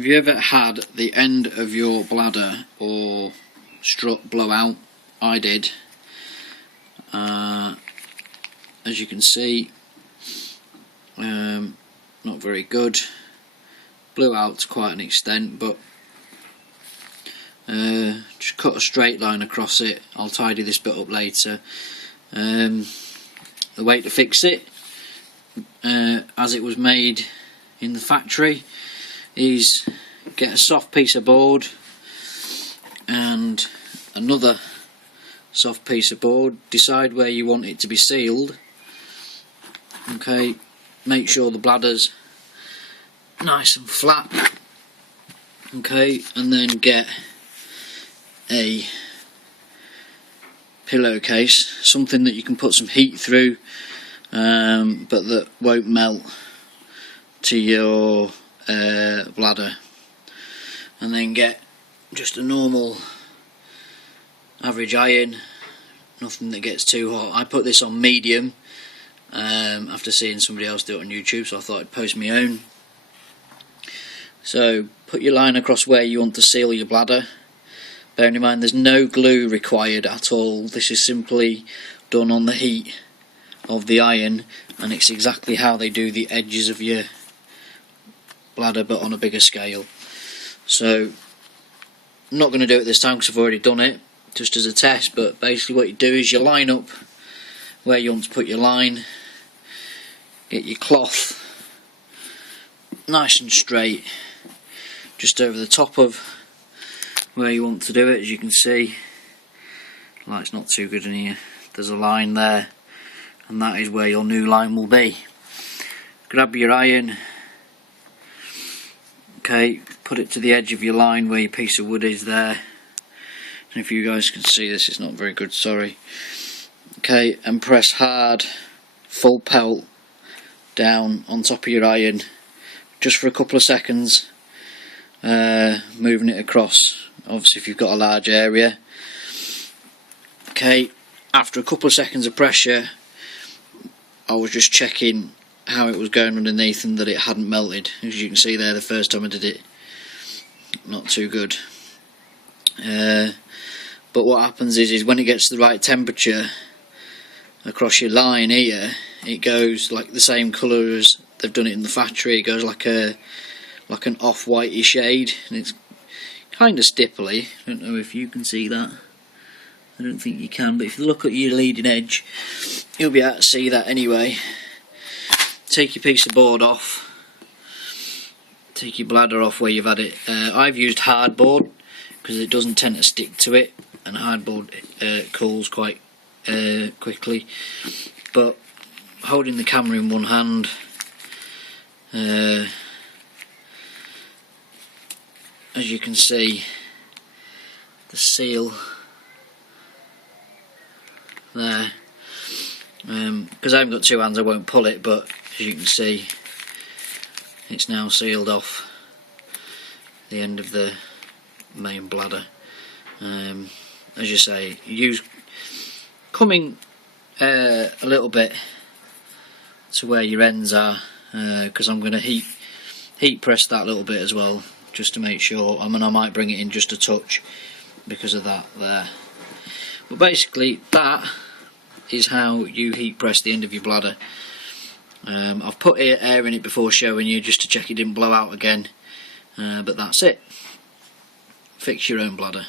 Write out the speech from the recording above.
Have you ever had the end of your bladder or strut blow out? I did. As you can see, not very good. Blew out to quite an extent, but just cut a straight line across it. I'll tidy this bit up later. The way to fix it, as it was made in the factory, is get a soft piece of board and another soft piece of board. Decide where you want it to be sealed. Okay, make sure the bladder's nice and flat. Okay, and then get a pillowcase, something that you can put some heat through, but that won't melt to your bladder. And then get just a normal average iron, nothing that gets too hot. I put this on medium after seeing somebody else do it on YouTube, so I thought I'd post my own. So put your line across where you want to seal your bladder. Bearing in mind there's no glue required at all. This is simply done on the heat of the iron, and it's exactly how they do the edges of your bladder but on a bigger scale. So I'm not going to do it this time because I've already done it just as a test, but basically what you do is you line up where you want to put your line, get your cloth nice and straight just over the top of where you want to do it. As you can see, the light's not too good in here, there's a line there, and that is where your new line will be. Grab your iron, okay, put it to the edge of your line where your piece of wood is there. And if you guys can see this, it's not very good, sorry. Okay, and press hard, full pelt down on top of your iron, just for a couple of seconds, moving it across, obviously if you've got a large area. Okay, after a couple of seconds of pressure, I was just checking how it was going underneath and that it hadn't melted. As you can see there, the first time I did it, not too good. But what happens is when it gets to the right temperature across your line here, it goes like the same colour as they've done it in the factory. It goes like an off-whitey shade, and it's kind of stipply. I don't know if you can see that. I don't think you can, but if you look at your leading edge, you'll be able to see that anyway. Take your piece of board off, take your bladder off where you've had it. I've used hardboard because it doesn't tend to stick to it, and hardboard cools quite quickly. But holding the camera in one hand, as you can see, the seal there, because I haven't got two hands I won't pull it, but as you can see, it's now sealed off the end of the main bladder. As you say, use coming a little bit to where your ends are, because I'm going to heat press that a little bit as well, just to make sure. I mean, I might bring it in just a touch because of that there. But basically that is how you heat press the end of your bladder. I've put air in it before showing you just to check it didn't blow out again, but that's it. Fix your own bladder.